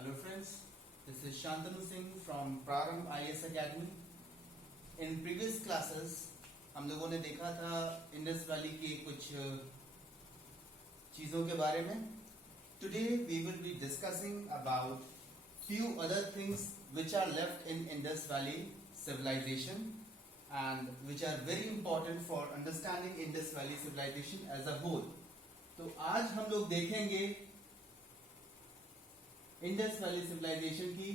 Hello friends, this is Shantanu Singh from Prarambh IAS Academy. In previous classes हम लोगों ने देखा था इंडस वैली की कुछ चीजों के बारे में. Today we will be discussing about few other things which are left in Indus Valley civilization and which are very important for understanding Indus Valley civilization as a whole. तो आज हम लोग देखेंगे इंडस वैली सिविलाइजेशन की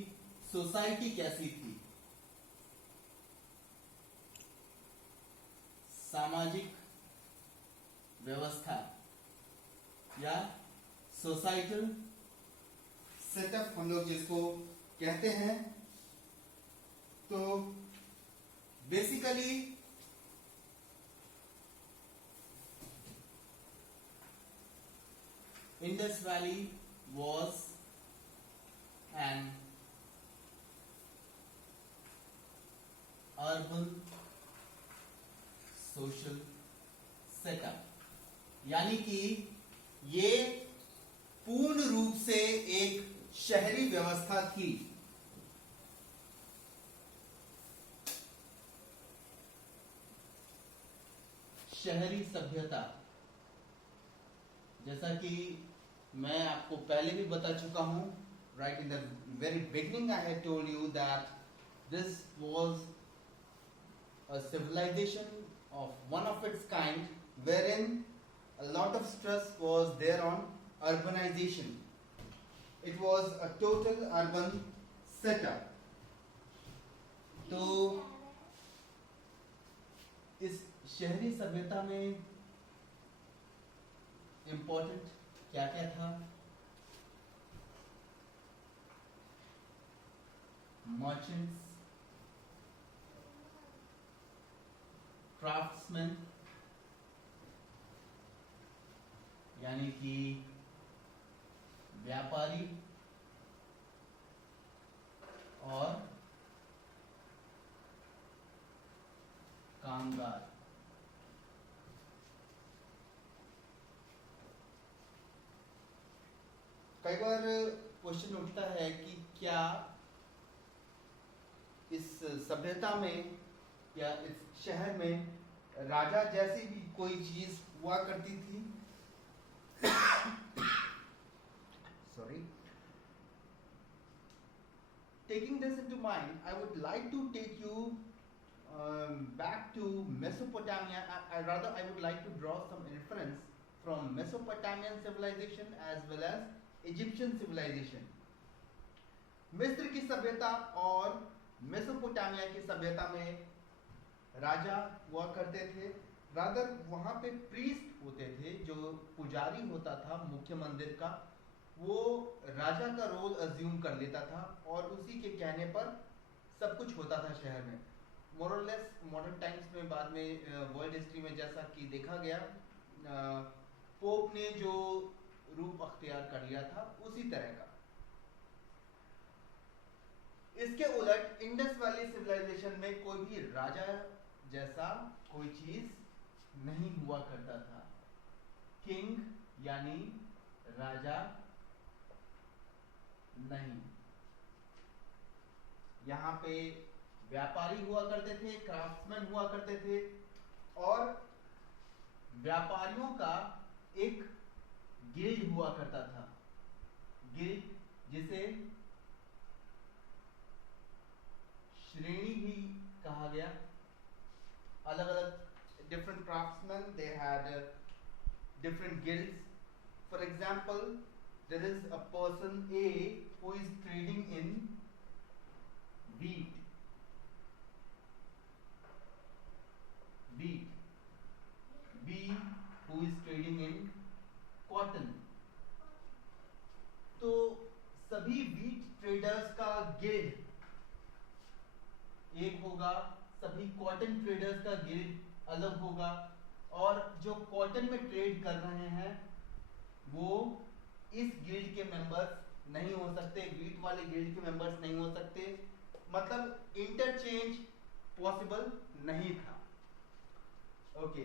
society कैसी थी, सामाजिक व्यवस्था या सोसाइटल सेटअप हम लोग जिसको कहते हैं. तो basically Indus valley was an urban social setup, यानी कि ये पूर्ण रूप से एक शहरी व्यवस्था थी. शहरी सभ्यता, जैसा कि मैं आपको पहले भी बता चुका हूं, right in the very beginning I had told you that this was a civilization of one of its kind wherein a lot of stress was there on urbanization. It was a total urban setup. तो इस शहरी सभ्यता में important क्या क्या था? Merchants, craftsmen, यानी कि व्यापारी और कामगार. कई बार क्वेश्चन उठता है कि क्या इस सभ्यता में या इस शहर में राजा जैसी भी कोई चीज हुआ करती थी. Sorry. Taking this into mind, I would like to take you back to Mesopotamia. I would like to draw some inference from Mesopotamian civilization as well as Egyptian civilization. मिस्र की सभ्यता और मेसोपोटामिया की सभ्यता में राजा हुआ करते थे. रादर वहां पे प्रीस्ट होते थे, जो पुजारी होता था मुख्य मंदिर का, वो राजा का रोल अज्यूम कर लेता था और उसी के कहने पर सब कुछ होता था शहर में. मोर और लेस मॉडर्न टाइम्स में बाद में वर्ल्ड हिस्ट्री में जैसा कि देखा गया, पोप ने जो रूप अख्तियार कर लिया था उसी तरह का. इसके उलट इंडस वैली सिविलाइजेशन में कोई भी राजा जैसा कोई चीज नहीं हुआ करता था. किंग यानी राजा नहीं. यहां पे व्यापारी हुआ करते थे, क्राफ्ट्समैन हुआ करते थे और व्यापारियों का एक गिल्ड हुआ करता था. गिल्ड जिसे श्रेणी भी कहा गया. अलग अलग different craftsman, they had different guilds. For example, there is a person A who is trading in wheat. B who is trading in cotton. तो सभी व्हीट ट्रेडर्स का गिल्ड एक होगा, सभी कॉटन ट्रेडर्स का गिल्ड अलग होगा, और जो कॉटन में ट्रेड कर रहे हैं वो इस गिल्ड के मेंबर्स नहीं हो सकते, व्हीट वाले गिल्ड के मेंबर्स नहीं हो सकते. मतलब इंटरचेंज पॉसिबल नहीं था. ओके.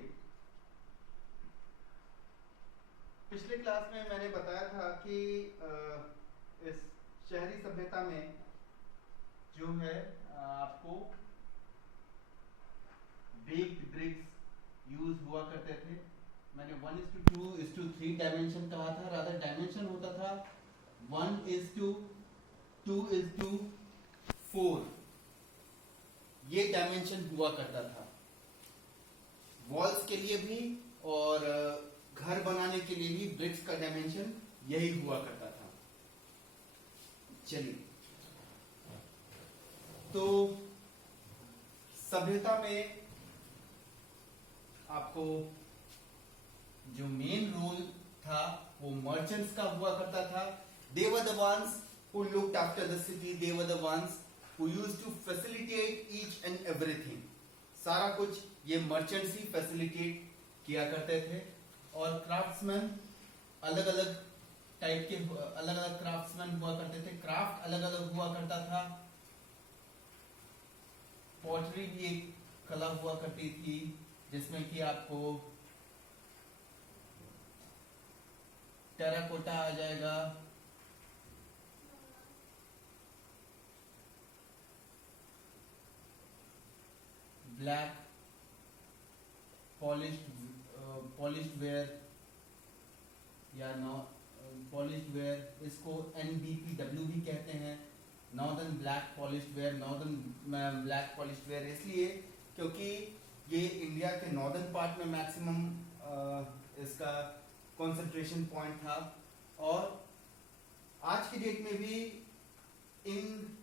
पिछले क्लास में मैंने बताया था कि इस शहरी सभ्यता में जो है आपको बेक्ड ब्रिक्स यूज हुआ करते थे। मैंने 1:2:3 डायमेंशन कहा था, रादर डायमेंशन होता था 1:2:4, ये डायमेंशन हुआ करता था वॉल्स के लिए भी और घर बनाने के लिए भी ब्रिक्स का डायमेंशन यही हुआ करता था। चलिए, तो सभ्यता में आपको जो मेन रोल था वो मर्चेंट्स का हुआ करता था। They were the ones who looked after the city, they were the ones who used to facilitate each and everything. सारा कुछ ये मर्चेंट्स ही फैसिलिटेट किया करते थे। और क्राफ्ट्समैन अलग अलग टाइप के अलग अलग क्राफ्ट्समैन हुआ करते थे, क्राफ्ट अलग अलग हुआ करता था। पॉटरी भी एक कला हुआ करती थी जिसमें कि आपको टेराकोटा आ जाएगा, ब्लैक पॉलिश्ड वेयर या पॉलिश्ड वेयर, इसको NBPW भी कहते हैं, northern black polished where. Northern black polished where इसलिए क्योंकि ये इंडिया के नॉर्दर्न पार्ट में मैक्सिमम इसका कंसंट्रेशन पॉइंट था। और आज की डेट में भी इन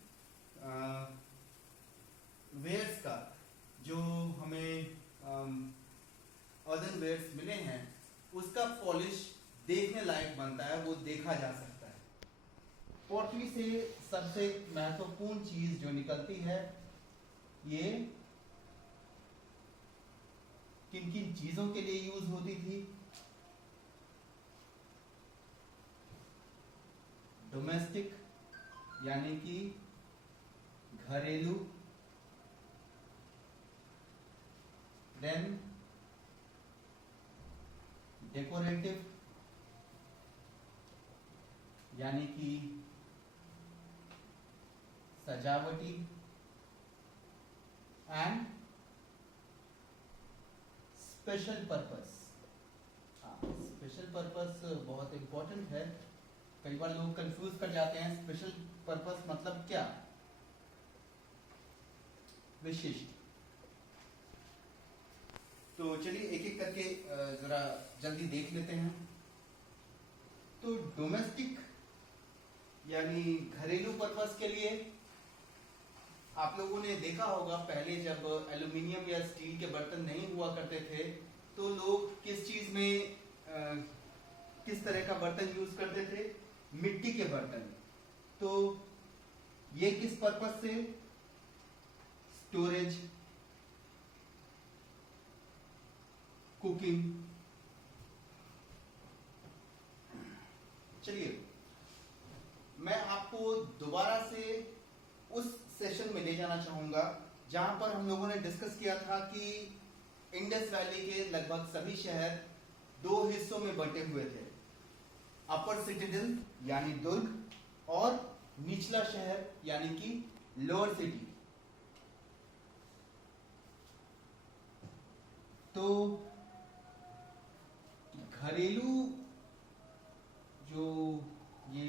वेयर्स का जो हमें अर्दन वेयर्स मिले हैं उसका पॉलिश देखने लायक बनता है, वो देखा जा सकता है। पॉटरी से सबसे महत्वपूर्ण चीज जो निकलती है, ये किन किन चीजों के लिए यूज होती थी। डोमेस्टिक यानी कि घरेलू, देन डेकोरेटिव यानी कि सजावटी, and special purpose. Special purpose बहुत इंपॉर्टेंट है, कई बार लोग कंफ्यूज कर जाते हैं। स्पेशल पर्पस मतलब क्या? विशिष्ट। तो चलिए एक एक करके जरा जल्दी देख लेते हैं। तो डोमेस्टिक यानी घरेलू पर्पस के लिए आप लोगों ने देखा होगा पहले जब एल्यूमिनियम या स्टील के बर्तन नहीं हुआ करते थे तो लोग किस चीज में किस तरह का बर्तन यूज करते थे? मिट्टी के बर्तन। तो ये किस पर्पस से? Storage, cooking. चलिए मैं आपको दोबारा से उस सेशन में ले जाना चाहूंगा जहां पर हम लोगों ने डिस्कस किया था कि इंडस वैली के लगभग सभी शहर दो हिस्सों में बंटे हुए थे, अपर सिटीजन यानी दुर्ग और निचला शहर यानी कि लोअर सिटी। तो घरेलू जो ये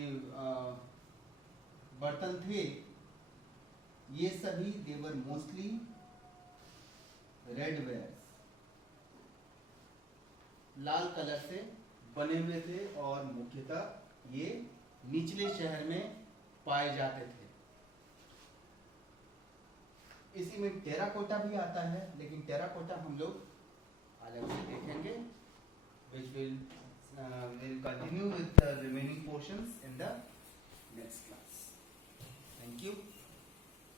बर्तन थे ये सभी देवर मोस्टली रेड वेयर्स, लाल कलर से बने हुए थे और मुख्यतः ये निचले शहर में पाए जाते थे। इसी में टेराकोटा भी आता है, लेकिन टेराकोटा हम लोग अलग से देखेंगे, which will continue with the remaining portions in the next class. Thank you.